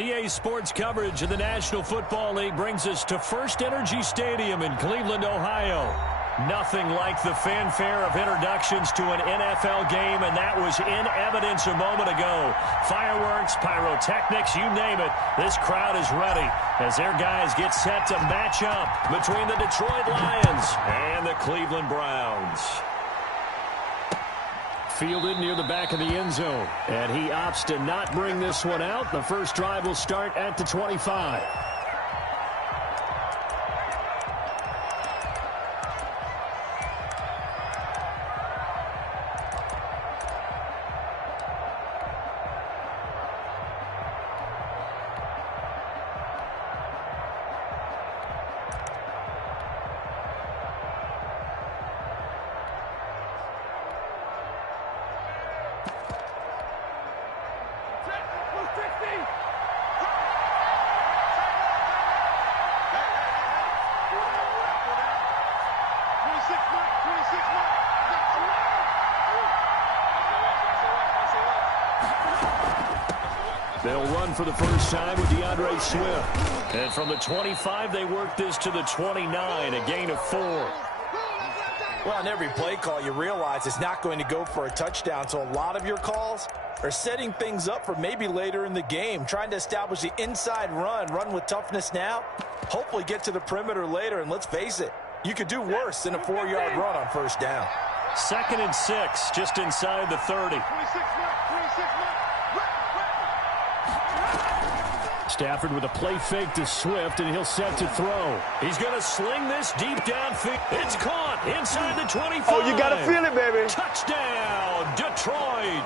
EA Sports coverage of the National Football League brings us to First Energy Stadium in Cleveland, Ohio. Nothing like the fanfare of introductions to an NFL game, and that was in evidence a moment ago. Fireworks, pyrotechnics, you name it. This crowd is ready as their guys get set to match up between the Detroit Lions and the Cleveland Browns. Fielded near the back of the end zone, and he opts to not bring this one out. The first drive will start at the 25. They'll run for the first time with DeAndre Swift. And from the 25, they work this to the 29, a gain of 4. Well, on every play call, you realize it's not going to go for a touchdown, so a lot of your calls are setting things up for maybe later in the game, trying to establish the inside run with toughness now, hopefully get to the perimeter later, and let's face it, you could do worse than a 4-yard run on first down. 2nd and 6, just inside the 30. Stafford with a play fake to Swift, and he'll set to throw. He's going to sling this deep downfield. It's caught inside the 25. Oh, you got to feel it, baby. Touchdown, Detroit.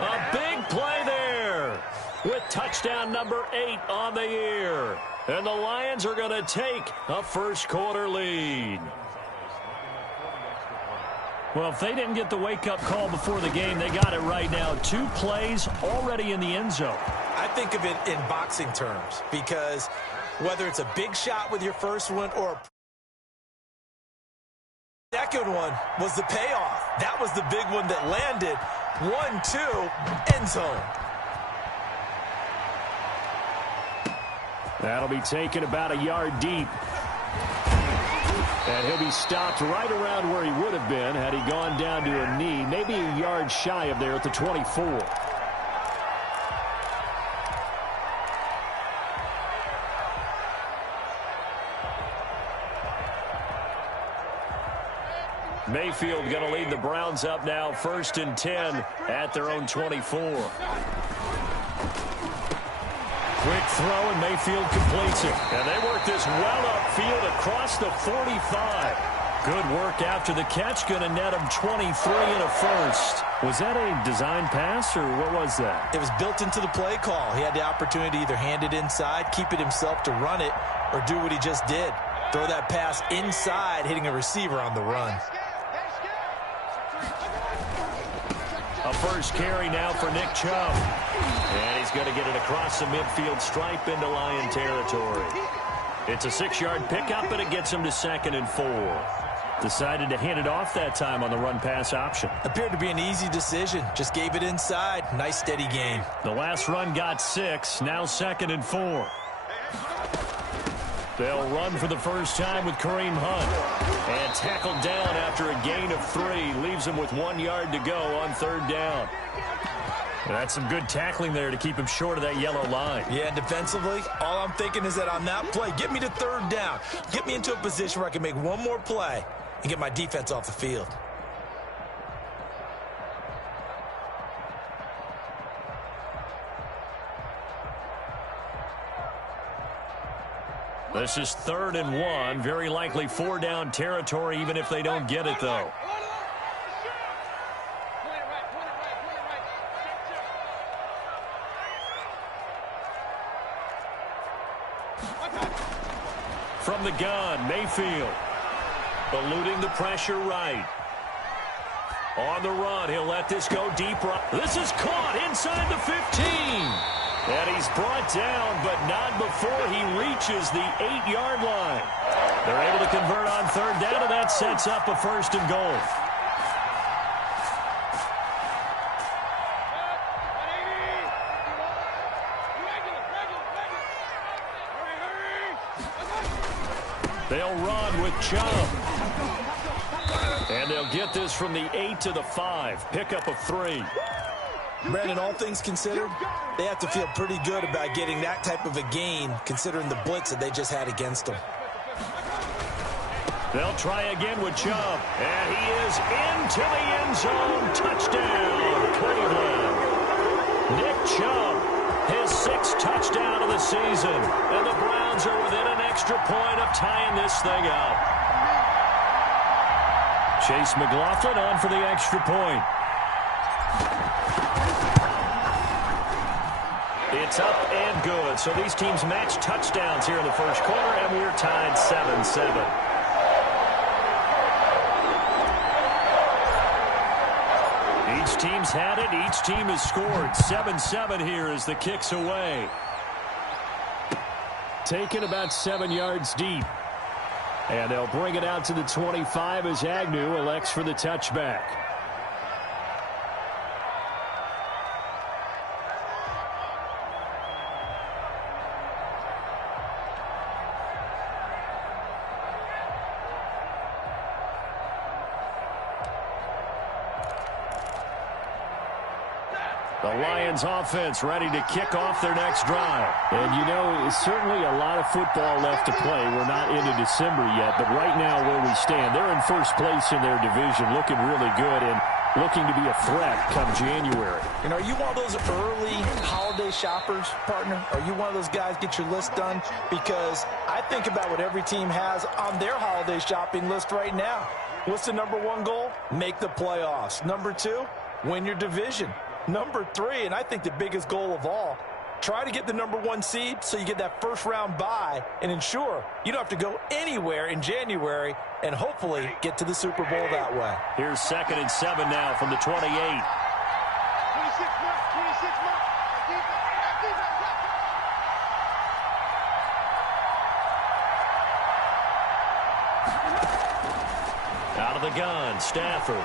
A big play there with touchdown number 8 on the year. And the Lions are going to take a first-quarter lead. Well, if they didn't get the wake-up call before the game, they got it right now. 2 plays already in the end zone. I think of it in boxing terms because whether it's a big shot with your first one or a second one was the payoff. That was the big one that landed. 1-2, end zone. That'll be taken about a yard deep. And he'll be stopped right around where he would have been had he gone down to a knee, maybe a yard shy of there at the 24. Mayfield going to lead the Browns up now, 1st and 10 at their own 24. Quick throw, and Mayfield completes it. And they work this well upfield across the 45. Good work after the catch, going to net him 23 and a first. Was that a design pass, or what was that? It was built into the play call. He had the opportunity to either hand it inside, keep it himself to run it, or do what he just did. Throw that pass inside, hitting a receiver on the run. A first carry now for Nick Chubb. And he's going to get it across the midfield stripe into Lion territory. It's a 6-yard pickup, but it gets him to 2nd and 4. Decided to hand it off that time on the run-pass option. Appeared to be an easy decision. Just gave it inside. Nice, steady gain. The last run got 6. Now 2nd and 4. They'll run for the first time with Kareem Hunt. And tackled down after a gain of 3. Leaves him with 1 yard to go on 3rd down. That's some good tackling there to keep him short of that yellow line. Yeah, and defensively, all I'm thinking is that on that play, get me to 3rd down. Get me into a position where I can make one more play and get my defense off the field. This is 3rd and 1. Very likely 4-down territory, even if they don't get it, though. From the gun, Mayfield. Eluding the pressure right. On the run, he'll let this go deep right. This is caught inside the 15. And he's brought down, but not before he reaches the 8-yard line. They're able to convert on 3rd down, and that sets up a 1st and goal. They'll run with Chubb. And they'll get this from the 8 to the 5. Pickup of 3. Brandon, all things considered, they have to feel pretty good about getting that type of a gain, considering the blitz that they just had against them. They'll try again with Chubb. And he is into the end zone. Touchdown, Cleveland. Nick Chubb, his 6th touchdown of the season. And the Browns are within an extra point of tying this thing up. Chase McLaughlin on for the extra point. It's up and good. So these teams match touchdowns here in the first quarter, and we're tied 7-7. Each team's had it. Each team has scored. 7-7 here as the kick's away. Taken about 7 yards deep. And they'll bring it out to the 25 as Agnew elects for the touchback. The Lions offense ready to kick off their next drive. And, you know, certainly a lot of football left to play. We're not into December yet, but right now where we stand, they're in first place in their division, looking really good and looking to be a threat come January. And are you one of those early holiday shoppers, partner? Are you one of those guys get your list done? Because I think about what every team has on their holiday shopping list right now. What's the #1 goal? Make the playoffs. #2, win your division. #3, and I think the biggest goal of all, try to get the #1 seed so you get that first-round bye and ensure you don't have to go anywhere in January and hopefully get to the Super Bowl that way. Here's 2nd and 7 now from the 28. Out of the gun, Stafford.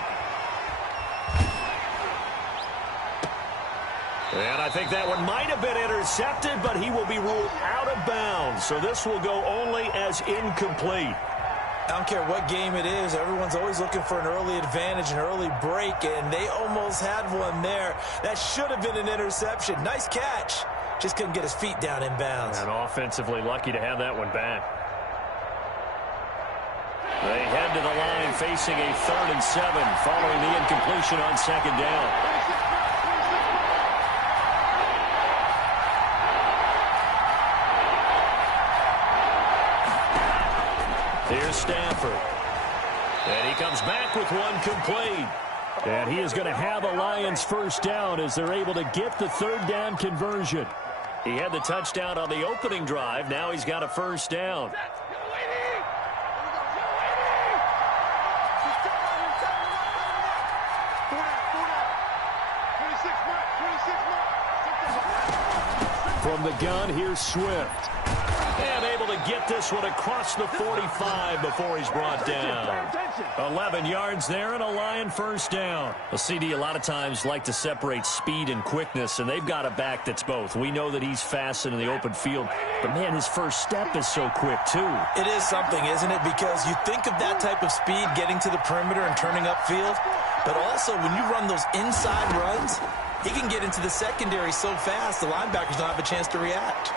And I think that one might have been intercepted, but he will be ruled out of bounds. So this will go only as incomplete. I don't care what game it is. Everyone's always looking for an early advantage, an early break, and they almost had one there. That should have been an interception. Nice catch. Just couldn't get his feet down in bounds. And offensively lucky to have that one back. They head to the line facing a 3rd and 7 following the incompletion on 2nd down. Here's Stafford. And he comes back with one complete. And he is going to have a Lions first down as they're able to get the 3rd down conversion. He had the touchdown on the opening drive. Now he's got a first down. From the gun, here's Swift. And able to get this one across the 45 before he's brought down. 11 yards there and a Lion first down. Well, CD a lot of times like to separate speed and quickness, and they've got a back that's both. We know that he's fast in the open field, but, man, his first step is so quick, too. It is something, isn't it? Because you think of that type of speed getting to the perimeter and turning upfield, but also when you run those inside runs, he can get into the secondary so fast the linebackers don't have a chance to react.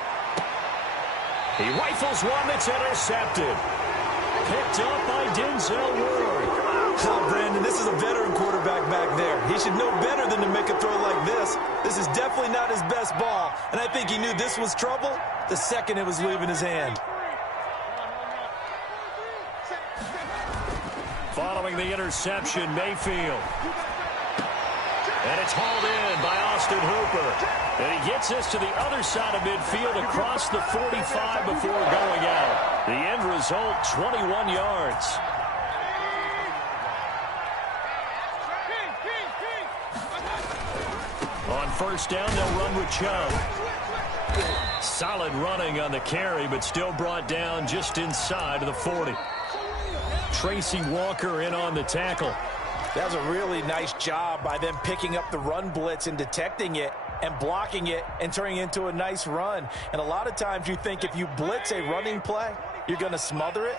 He rifles one that's intercepted. Picked up by Denzel Ward. Oh, Brandon, this is a veteran quarterback back there. He should know better than to make a throw like this. This is definitely not his best ball, and I think he knew this was trouble the second it was leaving his hand. Following the interception, Mayfield. And it's hauled in by Austin Hooper. And he gets this to the other side of midfield across the 45 before going out. The end result, 21 yards. On first down, they'll run with Chubb. Solid running on the carry, but still brought down just inside of the 40. Tracy Walker in on the tackle. That was a really nice job by them picking up the run blitz and detecting it and blocking it and turning it into a nice run. And a lot of times you think if you blitz a running play, you're going to smother it.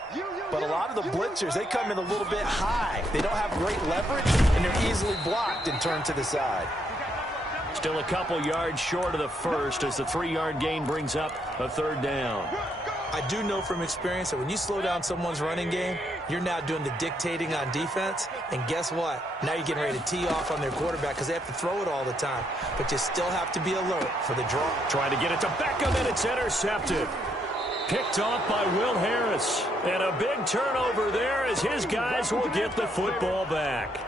But a lot of the blitzers, they come in a little bit high. They don't have great leverage, and they're easily blocked and turned to the side. Still a couple yards short of the first as the 3-yard gain brings up a third down. I do know from experience that when you slow down someone's running game, you're now doing the dictating on defense. And guess what? Now you're getting ready to tee off on their quarterback because they have to throw it all the time. But you still have to be alert for the draw. Trying to get it to Beckham, and it's intercepted. Picked off by Will Harris. And a big turnover there as his guys will get the football back.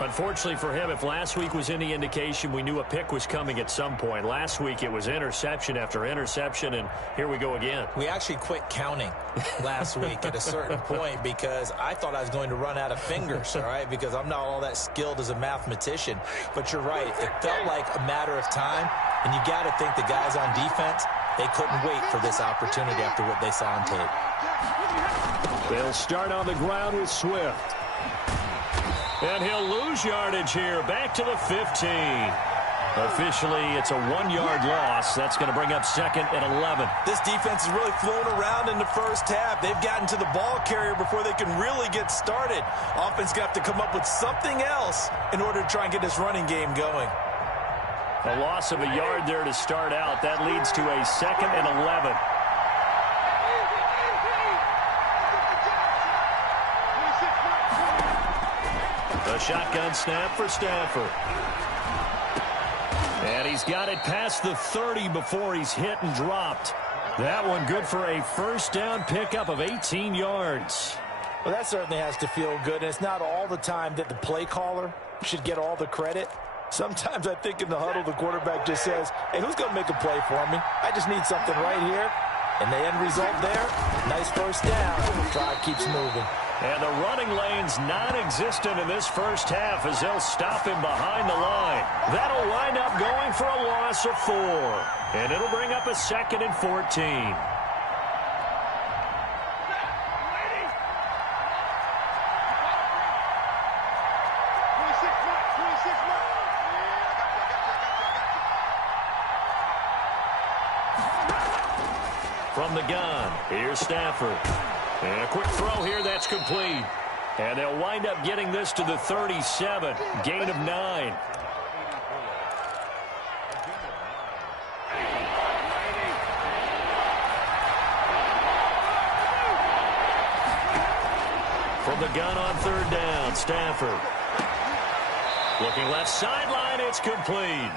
Unfortunately for him, if last week was any indication, we knew a pick was coming at some point. Last week it was interception after interception, and here we go again. We actually quit counting last week at a certain point because I thought I was going to run out of fingers, all right, because I'm not all that skilled as a mathematician. But you're right. It felt like a matter of time, and you got to think the guys on defense, they couldn't wait for this opportunity after what they saw on tape. They'll start on the ground with Swift. And he'll lose yardage here, back to the 15. Officially, it's a 1-yard loss. That's going to bring up 2nd and 11. This defense is really flown around in the first half. They've gotten to the ball carrier before they can really get started. Offense got to come up with something else in order to try and get this running game going. A loss of a yard there to start out. That leads to a 2nd and 11. A shotgun snap for Stafford. And he's got it past the 30 before he's hit and dropped. That one good for a first down pickup of 18 yards. Well, that certainly has to feel good. And it's not all the time that the play caller should get all the credit. Sometimes I think in the huddle, the quarterback just says, hey, who's going to make a play for me? I just need something right here. And the end result there, nice first down. Drive keeps moving. And the running lane's non-existent in this first half as they'll stop him behind the line. That'll wind up going for a loss of 4. And it'll bring up a 2nd and 14. From the gun, here's Stafford. And a quick throw here, that's complete. And they'll wind up getting this to the 37, gain of 9. From the gun on 3rd down, Stafford. Looking left sideline, it's complete.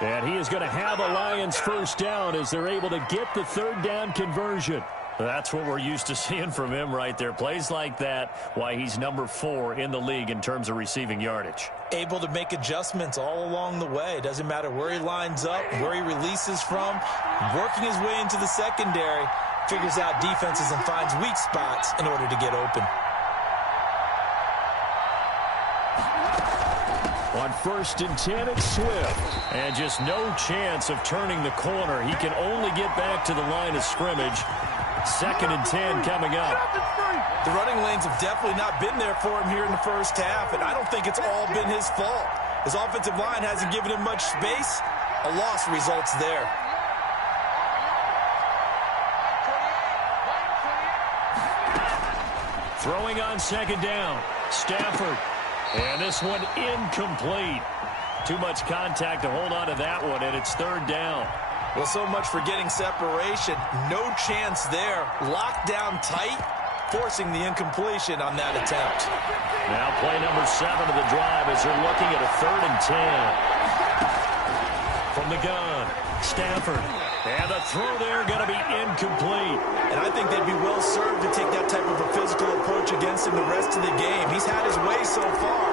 And he is going to have a Lions first down as they're able to get the 3rd down conversion. That's what we're used to seeing from him right there. Plays like that, why he's number 4 in the league in terms of receiving yardage. Able to make adjustments all along the way. Doesn't matter where he lines up, where he releases from. Working his way into the secondary, figures out defenses and finds weak spots in order to get open. On 1st and 10, it's Swift. And just no chance of turning the corner. He can only get back to the line of scrimmage. 2nd and 10 coming up. The running lanes have definitely not been there for him here in the first half, and I don't think it's all been his fault. His offensive line hasn't given him much space. A loss results there. Throwing on 2nd down, Stafford. And this one incomplete. Too much contact to hold on to that one, and it's 3rd down. Well, so much for getting separation. No chance there. Locked down tight, forcing the incompletion on that attempt. Now play number 7 of the drive as they're looking at a 3rd and 10. From the gun, Stafford. And the throw there going to be incomplete. And I think they'd be well served to take that type of a physical approach against him the rest of the game. He's had his way so far.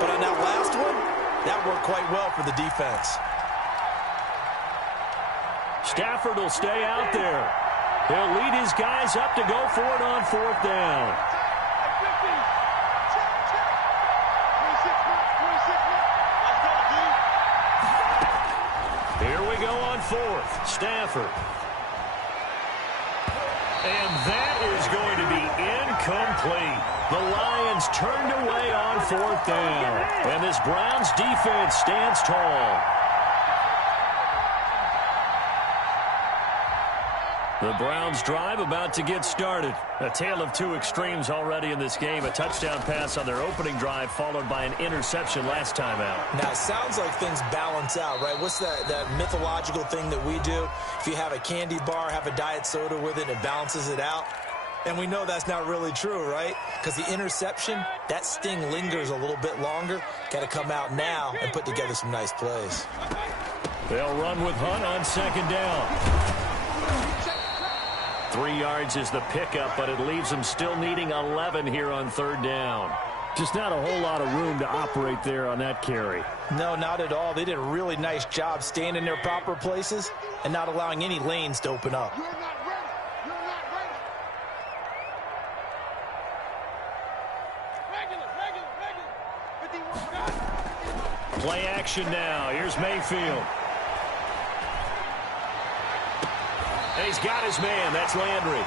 But on that last one, that worked quite well for the defense. Stafford will stay out there. He'll lead his guys up to go for it on 4th down. Here we go on 4th. Stafford. And that is going to be incomplete. The Lions turned away on 4th down. And this Browns defense stands tall. The Browns drive about to get started. A tale of two extremes already in this game. A touchdown pass on their opening drive followed by an interception last time out. Now, it sounds like things balance out, right? What's that mythological thing that we do? If you have a candy bar, have a diet soda with it, it balances it out. And we know that's not really true, right? Because the interception, that sting lingers a little bit longer. Got to come out now and put together some nice plays. They'll run with Hunt on second down. 3 yards is the pickup, but it leaves them still needing 11 here on third down. Just not a whole lot of room to operate there on that carry. No, not at all. They did a really nice job staying in their proper places and not allowing any lanes to open up. Play action now. Here's Mayfield. And he's got his man. That's Landry.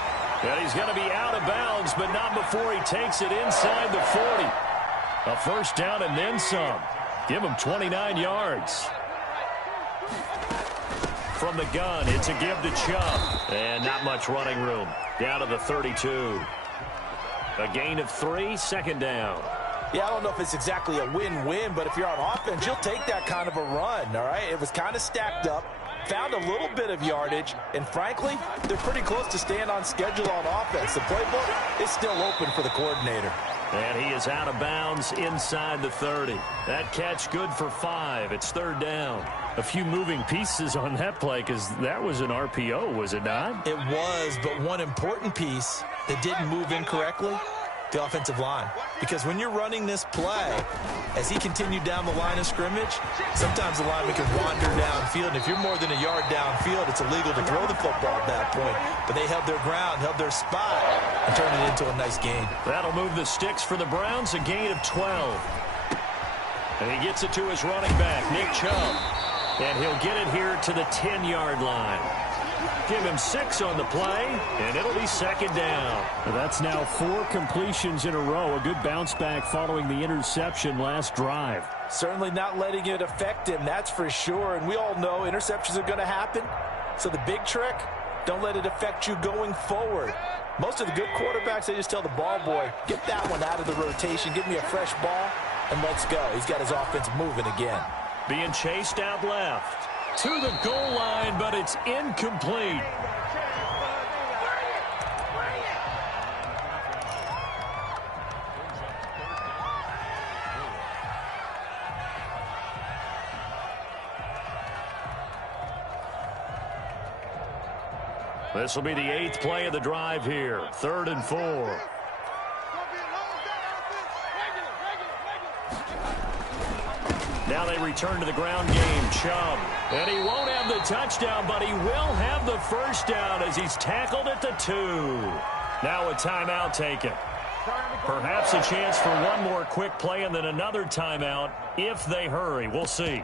And he's going to be out of bounds, but not before he takes it inside the 40. A first down and then some. Give him 29 yards. From the gun, it's a give to Chubb. And not much running room. Down to the 32. A gain of 3, second down. Yeah, I don't know if it's exactly a win-win, but if you're on offense, you'll take that kind of a run, all right? It was kind of stacked up, found a little bit of yardage, and frankly, they're pretty close to staying on schedule on offense. The playbook is still open for the coordinator. And he is out of bounds inside the 30. That catch good for 5. It's third down. A few moving pieces on that play because that was an RPO, was it not? It was, but one important piece that didn't move incorrectly, the offensive line. Because when you're running this play, as he continued down the line of scrimmage, sometimes the lineman can wander downfield. And if you're more than a yard downfield, it's illegal to throw the football at that point. But they held their ground, held their spot, and turned it into a nice gain. That'll move the sticks for the Browns, a gain of 12. And he gets it to his running back, Nick Chubb. And he'll get it here to the 10-yard line. Give him 6 on the play, and it'll be second down. That's now 4 completions in a row. A good bounce back following the interception last drive. Certainly not letting it affect him, that's for sure. And we all know interceptions are going to happen. So the big trick, don't let it affect you going forward. Most of the good quarterbacks, they just tell the ball boy, get that one out of the rotation, give me a fresh ball, and let's go. He's got his offense moving again. Being chased out left. To the goal line, but it's incomplete. This will be the 8th play of the drive here. 3rd and 4. Now they return to the ground game. Chubb. And he won't have the touchdown, but he will have the first down as he's tackled at the 2. Now a timeout taken. Perhaps a chance for one more quick play and then another timeout if they hurry. We'll see.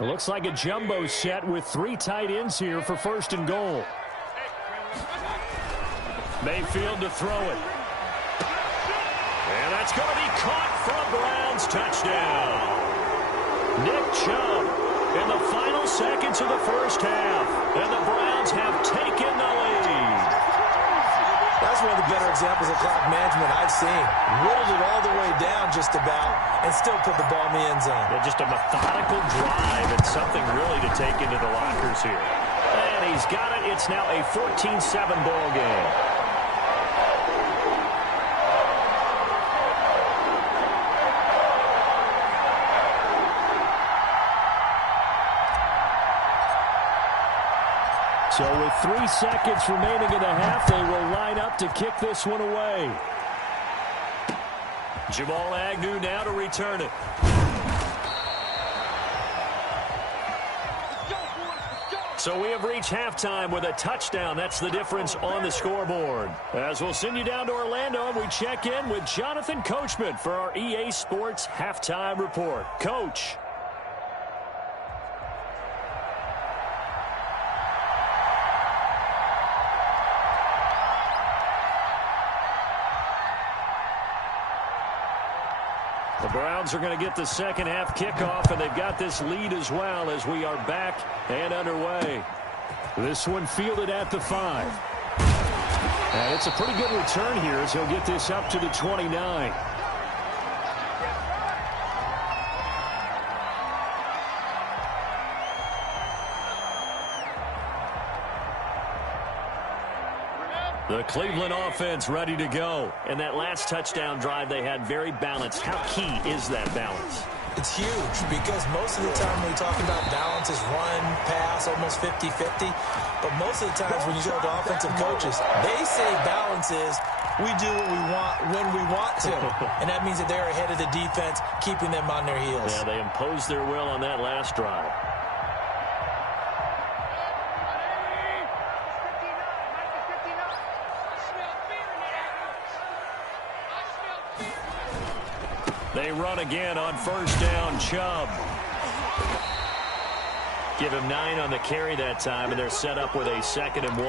It looks like a jumbo set with 3 tight ends here for 1st and goal. Mayfield to throw it. And that's going to be caught for a Browns touchdown. Nick Chubb in the final seconds of the first half. And the Browns have taken the lead. That's one of the better examples of clock management I've seen. Whittled it all the way down just about and still put the ball in the end zone. Yeah, just a methodical drive and something really to take into the lockers here. And he's got it. It's now a 14-7 ball game. So with 3 seconds remaining in the half, they will line up to kick this one away. Jamal Agnew now to return it. So we have reached halftime with a touchdown. That's the difference on the scoreboard. As we'll send you down to Orlando, and we check in with Jonathan Coachman for our EA Sports Halftime Report. Coach. The Browns are going to get the second half kickoff, and they've got this lead as well as we are back and underway. This one fielded at the 5. And it's a pretty good return here as he'll get this up to the 29. The Cleveland offense ready to go. And that last touchdown drive they had very balanced. How key is that balance? It's huge because most of the time when we talk about balance is run, pass, almost 50-50. But most of the times when you go to offensive coaches, they say balance is we do what we want when we want to. And that means that they're ahead of the defense, keeping them on their heels. Yeah, they imposed their will on that last drive. They run again on first down. Chubb. Give him 9 on the carry that time, and they're set up with a 2nd and 1.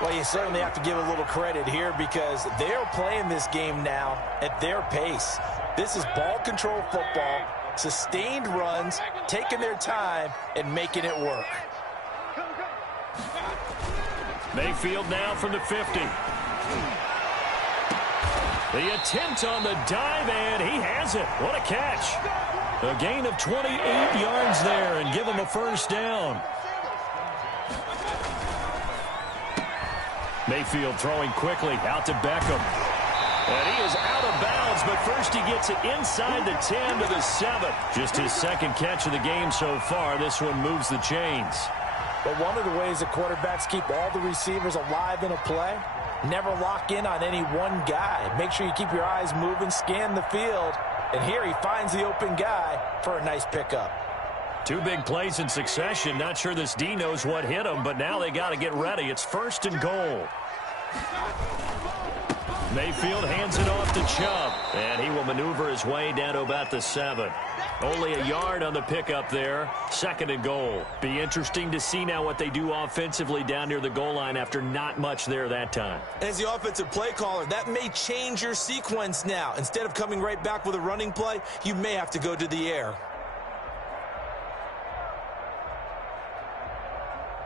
Well, you certainly have to give a little credit here because they're playing this game now at their pace. This is ball control football, sustained runs, taking their time, and making it work. Mayfield now from the 50. The attempt on the dive, and he has it. What a catch. A gain of 28 yards there and give him a first down. Mayfield throwing quickly out to Beckham. And he is out of bounds, but first he gets it inside the 10 to the 7. Just his second catch of the game so far. This one moves the chains. But one of the ways the quarterbacks keep all the receivers alive in a play, never lock in on any one guy. Make sure you keep your eyes moving, scan the field. And here he finds the open guy for a nice pickup. 2 big plays in succession. Not sure this D knows what hit him, but now they got to get ready. It's 1st and goal. Mayfield hands it off to Chubb, and he will maneuver his way down to about the 7. Only a yard on the pickup there. 2nd and goal. Be interesting to see now what they do offensively down near the goal line after not much there that time. As the offensive play caller, that may change your sequence now. Instead of coming right back with a running play, you may have to go to the air.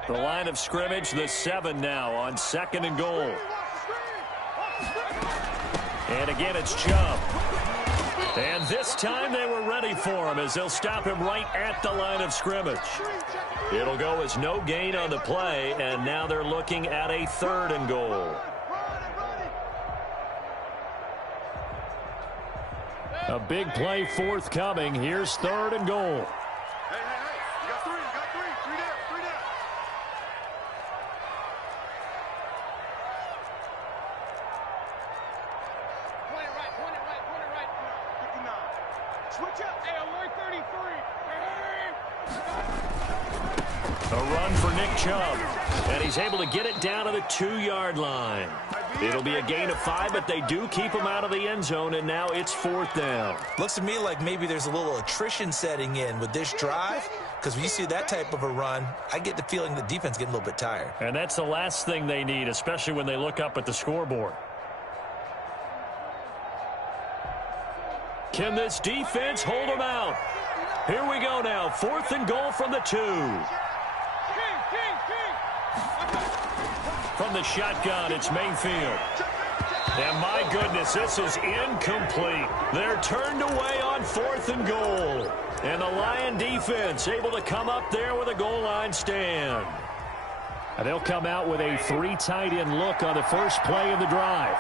The line of scrimmage, the 7 now on 2nd and goal. And again, it's Chubb. And this time they were ready for him as they'll stop him right at the line of scrimmage. It'll go as no gain on the play, and now they're looking at a 3rd and goal. A big play forthcoming. Here's 3rd and goal. A run for Nick Chubb, and he's able to get it down to the 2-yard line. It'll be a gain of 5, but they do keep him out of the end zone, and now it's 4th down. Looks to me like maybe there's a little attrition setting in with this drive, because when you see that type of a run, I get the feeling the defense getting a little bit tired. And that's the last thing they need, especially when they look up at the scoreboard. Can this defense hold them out? Here we go now, 4th and goal from the 2. From the shotgun, it's Mayfield. And my goodness, this is incomplete. They're turned away on 4th and goal. And the Lion defense able to come up there with a goal line stand. And they'll come out with a 3 tight end look on the first play of the drive.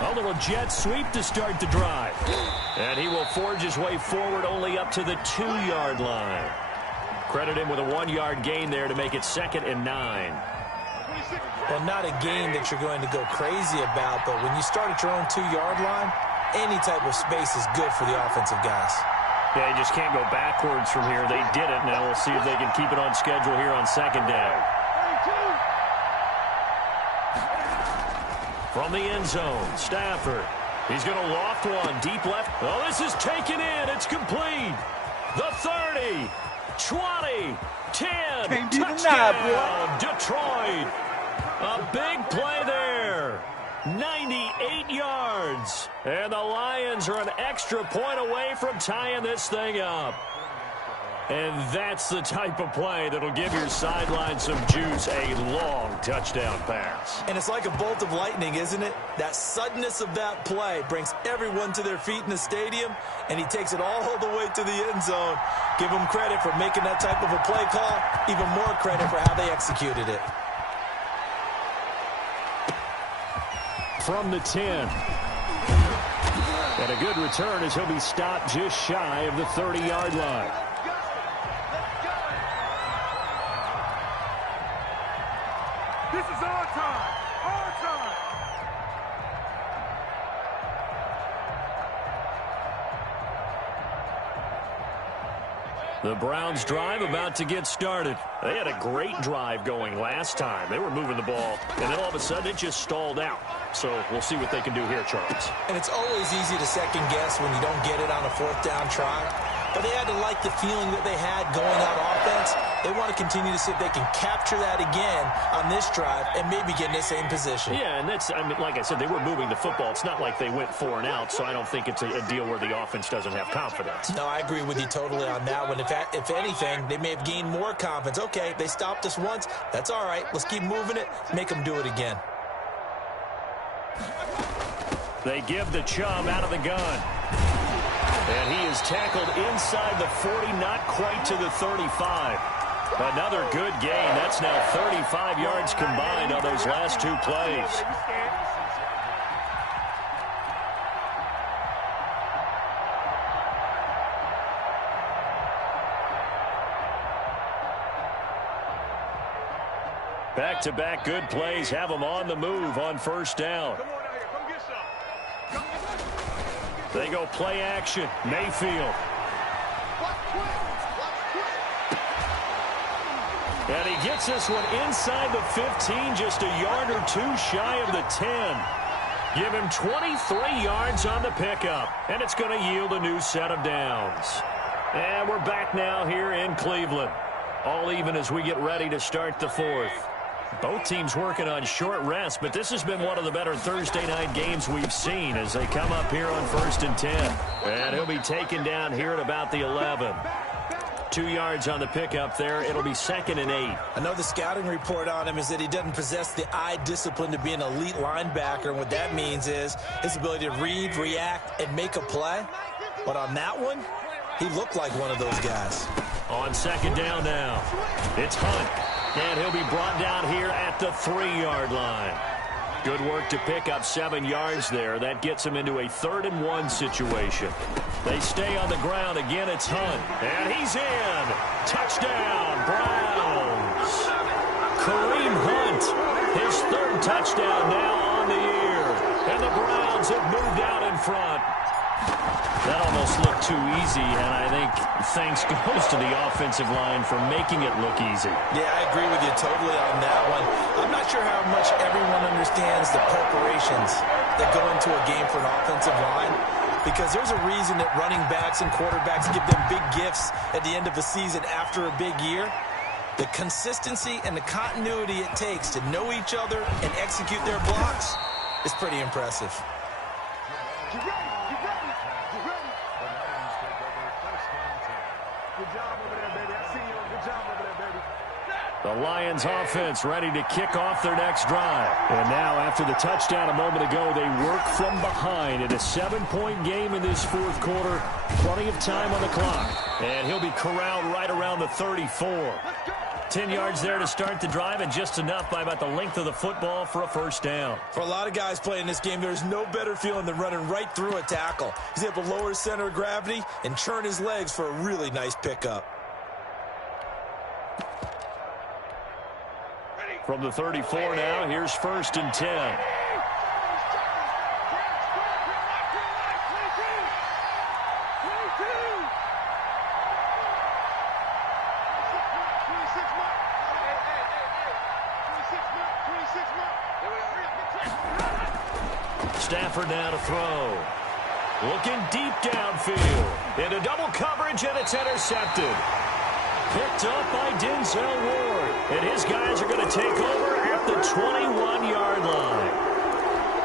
A little jet sweep to start the drive. And he will forge his way forward only up to the 2-yard line. Credit him with a 1-yard gain there to make it 2nd and 9. Well, not a gain that you're going to go crazy about, but when you start at your own 2-yard line, any type of space is good for the offensive guys. Yeah, you just can't go backwards from here. They did it. Now we'll see if they can keep it on schedule here on 2nd down. From the end zone, Stafford. He's going to loft one deep left. Oh, this is taken in. It's complete. The 30. 20, 10, Can't be denied, touchdown, Detroit. A big play there. 98 yards. And the Lions are an extra point away from tying this thing up. And that's the type of play that'll give your sideline some juice, a long touchdown pass. And it's like a bolt of lightning, isn't it? That suddenness of that play brings everyone to their feet in the stadium, and he takes it all the way to the end zone. Give him credit for making that type of a play call, even more credit for how they executed it. From the 10. And a good return as he'll be stopped just shy of the 30-yard line. This is our time. Our time. The Browns drive about to get started. They had a great drive going last time. They were moving the ball, and then all of a sudden it just stalled out. So we'll see what they can do here, Charles. And it's always easy to second guess when you don't get it on a fourth down try. But they had to like the feeling that they had going on offense. They want to continue to see if they can capture that again on this drive and maybe get in the same position. Yeah, and that's, I mean, like I said, they were moving the football. It's not like they went 4 and out, so I don't think it's a deal where the offense doesn't have confidence. No, I agree with you totally on that one. If anything, they may have gained more confidence. Okay, they stopped us once. That's all right. Let's keep moving it. Make them do it again. They give the Chubb out of the gun. And he is tackled inside the 40, not quite to the 35. Another good gain. That's now 35 yards combined on those last 2 plays. Back-to-back good plays have them on the move on first down. They go play action. Mayfield. And he gets this one inside the 15, just a yard or 2 shy of the 10. Give him 23 yards on the pickup, and it's going to yield a new set of downs. And we're back now here in Cleveland. All even as we get ready to start the 4th. Both teams working on short rest, but this has been one of the better Thursday night games we've seen as they come up here on 1st and 10. And he'll be taken down here at about the 11. 2 yards on the pickup there. It'll be 2nd and 8. I know the scouting report on him is that he doesn't possess the eye discipline to be an elite linebacker. And what that means is his ability to read, react, and make a play. But on that one, he looked like one of those guys. On 2nd down now, it's Hunt. And he'll be brought down here at the 3-yard line. Good work to pick up 7 yards there. That gets him into a 3rd and 1 situation. They stay on the ground. Again, it's Hunt. And he's in. Touchdown, Browns. Kareem Hunt, his 3rd touchdown now on the year. And the Browns have moved out in front. That almost looked too easy, and I think thanks goes to the offensive line for making it look easy. Yeah, I agree with you totally on that one. I'm not sure how much everyone understands the preparations that go into a game for an offensive line, because there's a reason that running backs and quarterbacks give them big gifts at the end of the season after a big year. The consistency and the continuity it takes to know each other and execute their blocks is pretty impressive. The Lions offense ready to kick off their next drive. And now after the touchdown a moment ago, they work from behind in a 7-point game in this 4th quarter. Plenty of time on the clock. And he'll be corralled right around the 34. 10 yards there to start the drive, and just enough by about the length of the football for a 1st down. For a lot of guys playing this game, there's no better feeling than running right through a tackle. He's able to lower his center of gravity and churn his legs for a really nice pickup. From the 34 now, here's 1st and 10. Stafford now to throw. Looking deep downfield. Into double coverage, and it's intercepted. Picked up by Denzel Ward. And his guys are going to take over at the 21-yard line.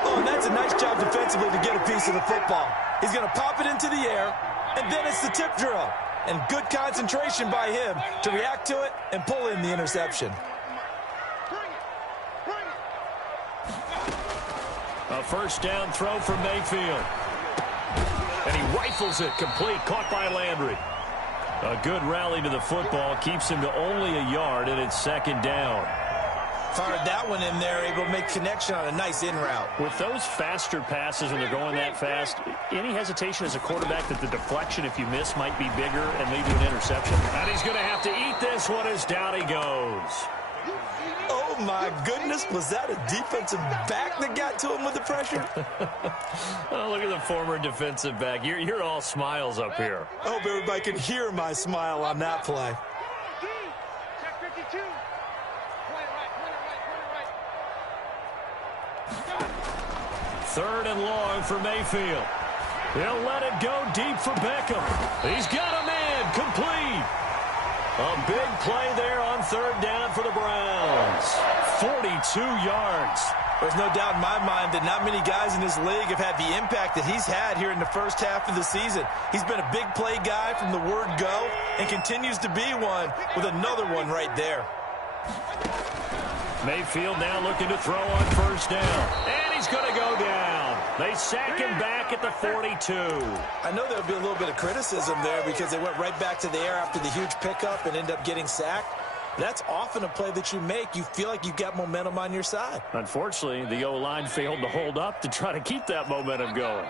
Oh, and that's a nice job defensively to get a piece of the football. He's going to pop it into the air, and then it's the tip drill. And good concentration by him to react to it and pull in the interception. A first down throw from Mayfield. And he rifles it complete, caught by Landry. A good rally to the football, keeps him to only a yard, and it's second down. Fired that one in there, able to make connection on a nice in route. With those faster passes when they're going that fast, any hesitation as a quarterback that the deflection, if you miss, might be bigger and lead to an interception? And he's going to have to eat this one as down he goes. Oh, my goodness. Was that a defensive back that got to him with the pressure? Oh, look at the former defensive back. You're all smiles up here. I hope everybody can hear my smile on that play. Check 52. Third and long for Mayfield. He'll let it go deep for Beckham. He's got a man complete. A big play there on third down for the Browns. 42 yards. There's no doubt in my mind that not many guys in this league have had the impact that he's had here in the first half of the season. He's been a big play guy from the word go and continues to be one with another one right there. Mayfield now looking to throw on first down. And he's going to go down. They sack him back at the 42. I know there'll be a little bit of criticism there because they went right back to the air after the huge pickup and end up getting sacked. That's often a play that you make. You feel like you've got momentum on your side. Unfortunately, the O-line failed to hold up to try to keep that momentum going.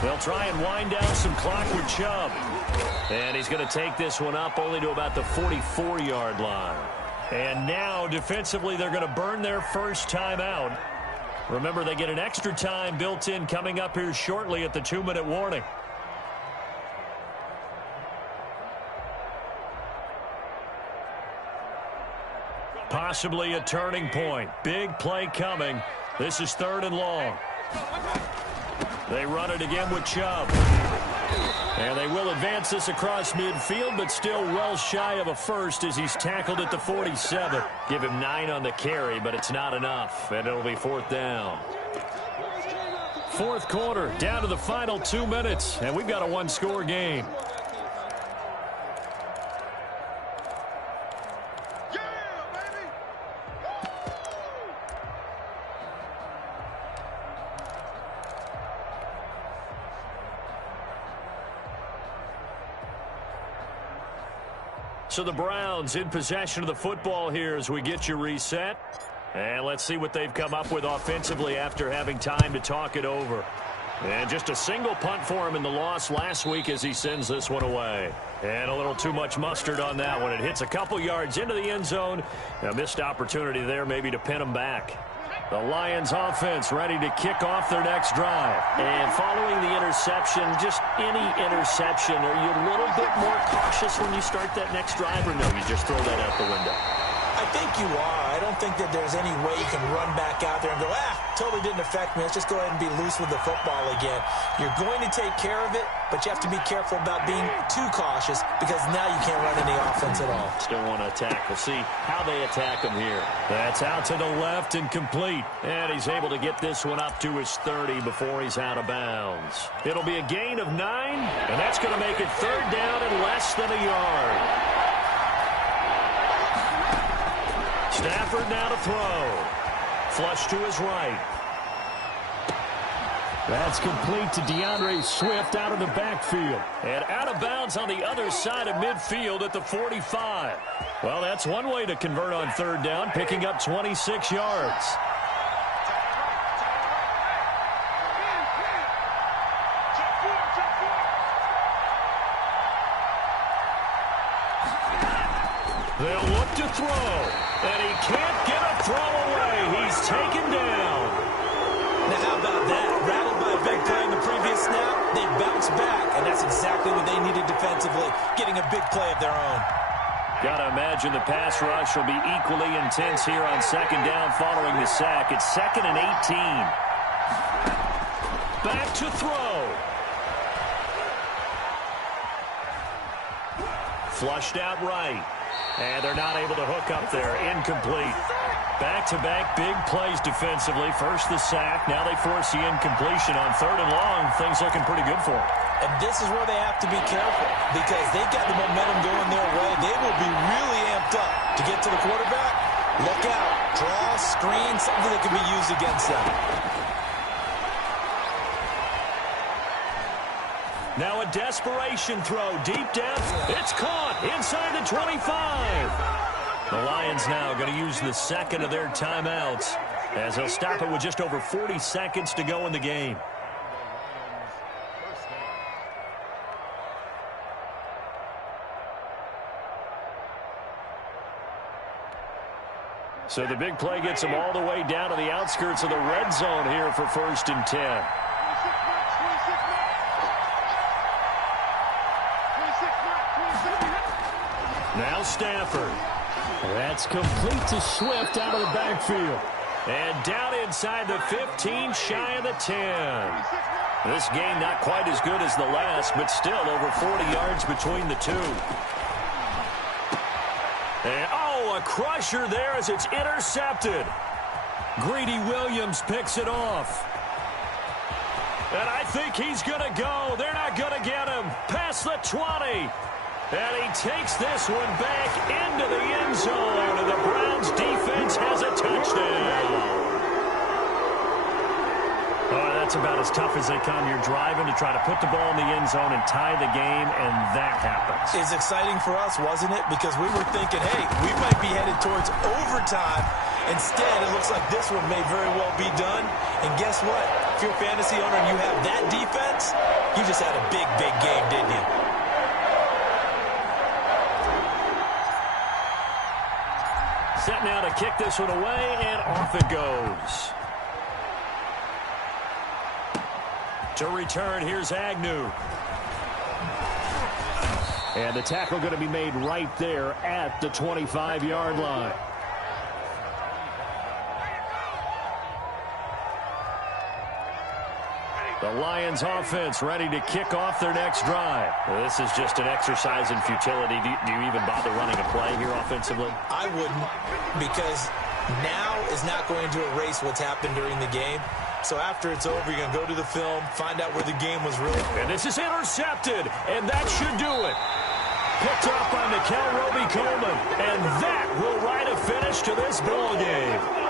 They'll try and wind down some clock with Chubb. And he's going to take this one up only to about the 44-yard line. And now, defensively, they're going to burn their first time out. Remember, they get an extra time built in coming up here shortly at the 2-minute warning. Possibly a turning point. Big play coming. This is third and long. They run it again with Chubb. And they will advance this across midfield, but still well shy of a first as he's tackled at the 47. Give him 9 on the carry, but it's not enough, and it'll be fourth down. Fourth quarter, down to the final 2 minutes, and we've got a one-score game. So the Browns in possession of the football here as we get you reset. And let's see what they've come up with offensively after having time to talk it over. And just a single punt for him in the loss last week as he sends this one away. And a little too much mustard on that one. It hits a couple yards into the end zone. A missed opportunity there maybe to pin him back. The Lions offense ready to kick off their next drive. And following the interception, just any interception, are you a little bit more cautious when you start that next drive, or no, you just throw that out the window? I think you are. I don't think that there's any way you can run back out there and go, totally didn't affect me. Let's just go ahead and be loose with the football again. You're going to take care of it, but you have to be careful about being too cautious because now you can't run any offense at all. Still want to attack. We'll see how they attack him here. That's out to the left and complete. And he's able to get this one up to his 30 before he's out of bounds. It'll be a gain of 9, and that's going to make it third down and less than a yard. Stafford now to throw. Flush to his right. That's complete to DeAndre Swift out of the backfield. And out of bounds on the other side of midfield at the 45. Well, that's one way to convert on third down, picking up 26 yards. They'll look to throw. And he can't get a throw away. He's taken down. Now, how about that? Rattled by a big play in the previous snap, they bounce back, and that's exactly what they needed defensively, getting a big play of their own. Got to imagine the pass rush will be equally intense here on second down following the sack. It's 2nd and 18. Back to throw. Flushed out right. And they're not able to hook up there. Incomplete. Back-to-back big plays defensively. First the sack. Now they force the incompletion on 3rd and long. Things looking pretty good for them. And this is where they have to be careful because they've got the momentum going their way. They will be really amped up to get to the quarterback. Look out. Draw, screen, something that can be used against them. Now a desperation throw. Deep depth. It's caught inside the 25. The Lions now going to use the second of their timeouts as they'll stop it with just over 40 seconds to go in the game. So the big play gets them all the way down to the outskirts of the red zone here for 1st and 10. Now Stafford. That's complete to Swift out of the backfield. And down inside the 15, shy of the 10. This game not quite as good as the last, but still over 40 yards between the two. And, a crusher there as it's intercepted. Greedy Williams picks it off. And I think he's going to go. They're not going to get him. Past the 20. And he takes this one back into the end zone. And the Browns defense has a touchdown. That's about as tough as they come. You're driving to try to put the ball in the end zone and tie the game, and that happens. It's exciting for us, wasn't it? Because we were thinking, hey, we might be headed towards overtime. Instead, it looks like this one may very well be done. And guess what? If you're a fantasy owner and you have that defense, you just had a big, big game, didn't you? Set now to kick this one away, and off it goes. To return, here's Agnew. And the tackle going to be made right there at the 25-yard line. The Lions offense ready to kick off their next drive. This is just an exercise in futility. Do you even bother running a play here offensively? I wouldn't, because now is not going to erase what's happened during the game. So after it's over, you're going to go to the film, find out where the game was really. And this is intercepted, and that should do it. Picked up by Mikel Roby-Coleman, and that will write a finish to this ball game.